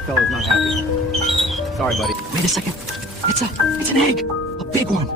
you fellas not happy. Sorry, buddy. Wait a second. It's an egg. A big one.